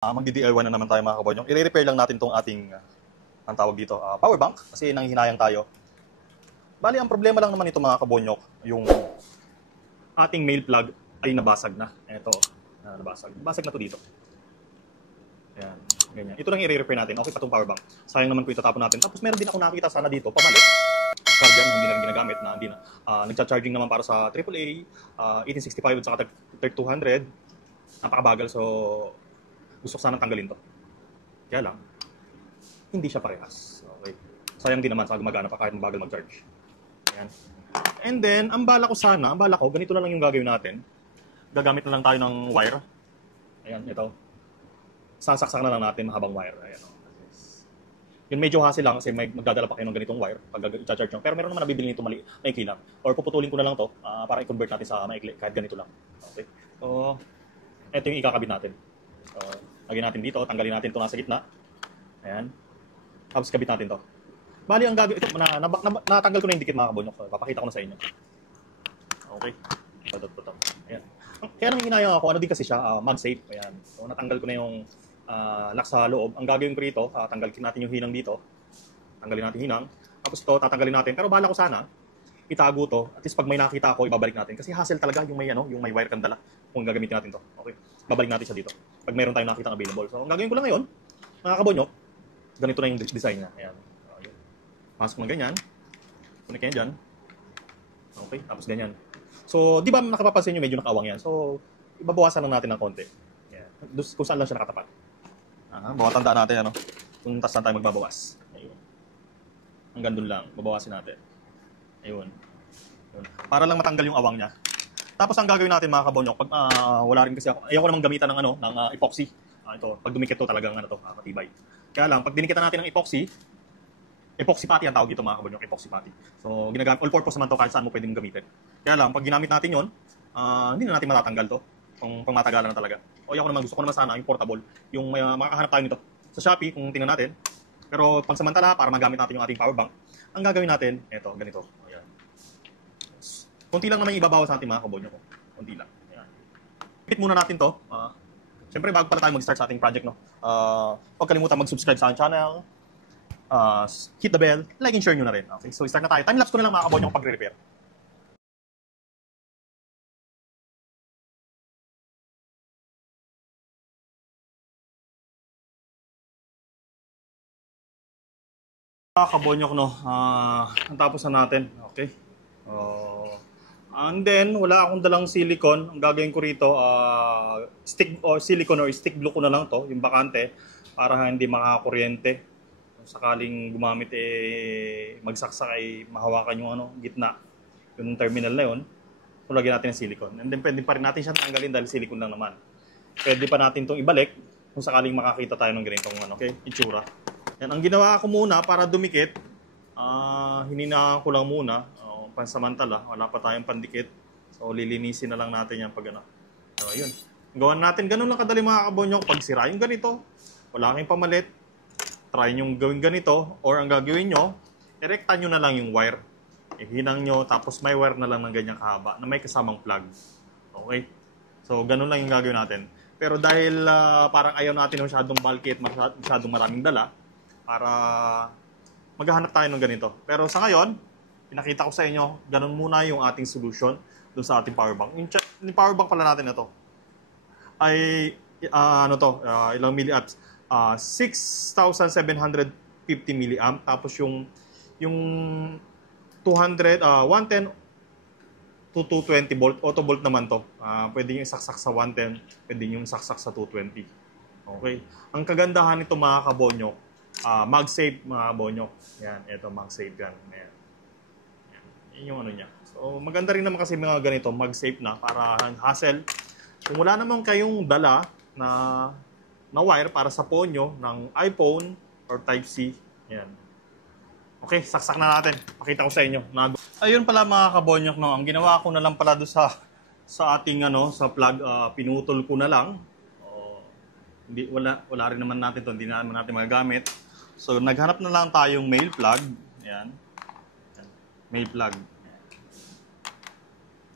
Magdi-DIY na naman tayo mga kabonyok. I-repair lang natin tong ating, ang tawag dito, power bank. Kasi nanghihinayang tayo. Bali, ang problema lang naman ito mga kabonyok, yung ating mail plug ay nabasag na. Ito, nabasag. Nabasag na to dito. Ayan, ganyan. Ito lang i-repair natin. Okay pa itong power bank. Sayang naman kung itatapon natin. Tapos meron din ako nakita sana dito, pamalit. Charger, hindi na rin ginagamit, na hindi na. Nagcha-charging naman para sa AAA, 1865 at saka 3200. Napakabagal, so gusto ko sanang tanggalin to. Kaya lang, hindi siya parehas. Okay. Sayang din naman sa gumagana pa kahit mabagal mag-charge. Ayan. And then, ang bala ko, ganito na lang yung gagawin natin. Gagamit na lang tayo ng wire. Ayan, ito. Sasaksak na lang natin mahabang wire. Ayan. Yun medyo hassle lang kasi magdadala pa kayo ng ganitong wire pag i-charge nyo. Pero meron naman nabibili nito maikli lang. Or puputulin ko na lang to para i-convert natin sa maikli kahit ganito lang. Okay. So, ito yung ikakabit natin. Lagyan natin dito, tanggalin natin ito nasa gitna. Ayan. Tapos kabit natin to. Bali, ang gagawin, ito, natanggal ko na yung dikit mga kabonyok. Papakita ko na sa inyo. Okay. Ito. Ayan. Kaya nang hinayang ako, ano din kasi siya, mag-safe. Ayan. So, natanggal ko na yung lock sa loob. Ang gagawin ko rito, tanggalin natin yung hinang dito. Tanggalin natin hinang. Tapos ito, tatanggalin natin. Pero bala ko sana, itago to. At least pag may nakita ako, ibabalik natin. Kasi hassle talaga yung may wire kang dala. Kung gagamitin natin to. Okay. Babalik natin siya dito. Pag mayroon tayong nakita available. So, ang gagawin ko lang ngayon, mga kabonyok, ganito na yung design niya. Ayan. Pasok na ganyan. Kunik yan dyan. Okay. Tapos ganyan. So, di ba nakapapansin nyo medyo nakawang yan? So, ibabawasan lang natin ng konti. Ayan. Kung saan lang siya nakatapat. Bawa tandaan natin, ano? Kung saan tayo magbabawas. Ayun. Hanggang doon lang. Babawasin natin. Ayun. Para lang matanggal yung awang niya. Tapos ang gagawin natin mga kabonyok, pag wala rin kasi ako, ayoko namang gamitan ng ng epoxy. Ito, pag dumikit to talagang matibay. Kaya lang pag dinikitan natin ng epoxy putty ang tawag dito mga kabonyok, epoxy putty. So ginagamit all purpose naman to kahit saan mo pwedeng gamitin. Kaya lang pag ginamit natin 'yon, hindi na natin matatanggal to kung pangmatagalan na talaga. O ako naman gusto ko naman sana yung portable, yung makakahanap tayo nito sa Shopee kung tingnan natin. Pero pansamantala para magamit natin yung ating power bank, ang gagawin natin, ito, ganito. Ayan. Kunti lang naman yung ibabawas natin mga kabonyok. Kunti lang. Ayan. Hit muna natin to. Siyempre bago pala tayo mag-start sa ating project, no? Huwag kalimutan mag-subscribe sa ating channel. Hit the bell. Like and share nyo na rin. Okay, so start na tayo. Time-lapse ko na lang mga kabonyok pag-repair. Kabonyok, no? Ang tapos na natin. Okay. And then, wala akong dalang silicone. Ang gagawin ko rito, stick or silicone or stick glue ko na lang to, yung bakante, para hindi makakuryente. Kung sakaling gumamit, magsaksak ay mahawakan yung gitna, yung terminal na yun. So, lagyan natin ng silicone. And then, pwede pa rin natin siyang tanggalin dahil silicone lang naman. Pwede pa natin itong ibalik kung sakaling makakita tayo ng ganitong itsura. Yan, ang ginawa ko muna para dumikit, hinina ko lang muna, pansamantala, wala pa tayong pandikit. So, lilinisin na lang natin yan pag So, yun. Gawan natin, ganun lang kadali mga kabonyok. Pag sira yung ganito, wala kayong pamalit, try nyo gawin ganito, or ang gagawin nyo, erekta nyo na lang yung wire. Hinang nyo, tapos may wire na lang ng ganyang kahaba, na may kasamang plug. Okay? So, ganun lang yung gagawin natin. Pero dahil parang ayaw natin masyadong bulky at masyadong maraming dala, para maghahanap tayo ng ganito. Pero sa ngayon, pinakita ko sa inyo, ganun muna yung ating solution dun sa ating power bank. Yung power bank pala natin na to ay, ilang milliamps? 6,750 milliamp. Tapos yung 110 to 220 volt, auto volt naman to. Pwede yung saksak sa 110, pwede yung saksak sa 220. Okay. Ang kagandahan nito mga kabonyok, MagSafe mga kabonyok. Yan, ito MagSafe yan. Ayan. Yan yung niya. So, maganda rin naman kasi mga ganito, MagSafe na para hassle. Kung wala naman kayong dala na wire para sa ponyo ng iPhone or Type-C, yan. Okay, saksak na natin. Pakita ko sa inyo. Ayun pala mga kabonyok, no. Ang ginawa ko na lang pala doon sa ating sa plug, pinutol ko na lang. Wala rin naman natin 'to, hindi naman natin magagamit. So, naghanap na lang tayong mail plug. Ayan. Mail plug.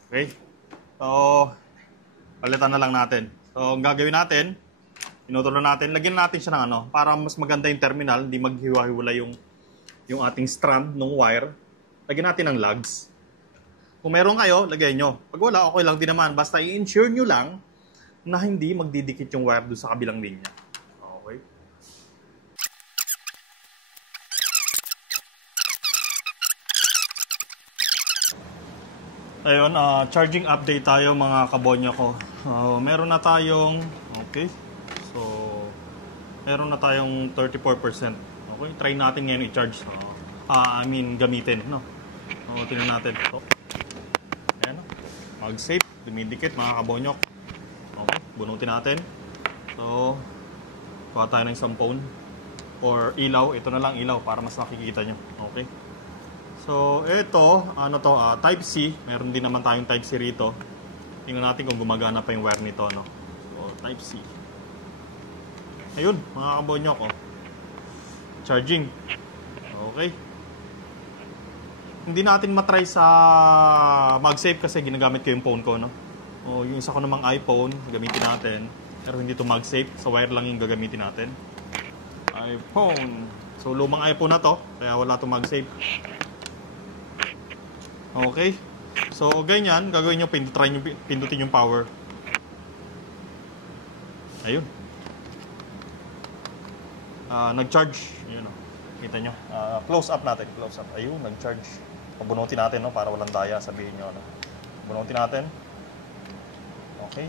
Okay. So, palitan na lang natin. So, ang gagawin natin, Pinutol na natin. Lagyan natin siya ng ano, para mas maganda yung terminal, hindi maghiwa-hiwala yung ating strand ng wire. Lagyan natin ng lugs. Kung meron kayo, lagay nyo. Pag wala, okay lang din naman. Basta i-ensure nyo lang na hindi magdidikit yung wire doon sa kabilang linya. Okay. Ayun, charging update tayo mga kabonyo ko. Meron na tayong, okay. So, meron na tayong 34%. Okay, try natin ngayon i-charge. Gamitin, no? Tingnan natin. So, ayan, mag-save, dumidikit mga kabonyok. Okay, bunutin natin. So, kuha tayo ng isang phone or ilaw. Ito na lang ilaw para mas nakikita nyo. Okay. So, ito, Type-C. Meron din naman tayong Type-C rito. Tingnan natin kung gumagana pa yung wire nito, no? So, Type-C. Ayun, mga kabonyok, oh. Charging. Okay. Hindi natin matry sa MagSafe kasi ginagamit ko yung phone ko, no? O, yung isa ko namang iPhone, gamitin natin. Pero hindi to MagSafe. Sa wire lang yung gagamitin natin. iPhone. So, lumang iPhone na to. Kaya wala to MagSafe. Okay. So, ganyan. Gagawin nyo, pindutin yung power. Ayun. Nag-charge. Ayun, oh. Kita nyo. Close up natin. Close up. Ayun, nag-charge. Pabunutin natin, no? Para walang daya. Sabihin nyo, no? Bunutin natin. Okay.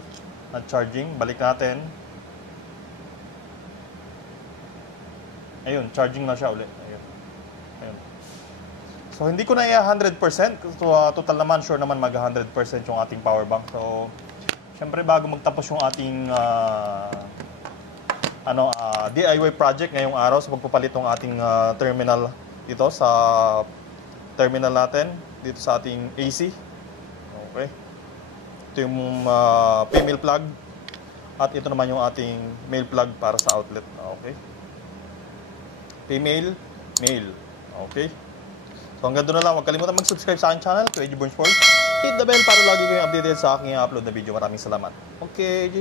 Nag-charging. Balik natin. Ayun, charging na siya ulit. Ayun. Ayun. So, hindi ko na 100%. So, total naman, sure naman mag 100% yung ating power bank. So, syempre, bago magtapos yung ating DIY project ngayong araw sa pagpapalit ng ating terminal dito sa terminal natin, dito sa ating AC. Okay. Ito yung female plug. At ito naman yung ating male plug para sa outlet. Okay. Female, male. Okay. So hanggang doon na lang. Huwag kalimutan mag-subscribe sa aking channel, Kuya G Burn Sports. Hit the bell para lagi kayong updated sa aking upload na video. Maraming salamat. Okay, G.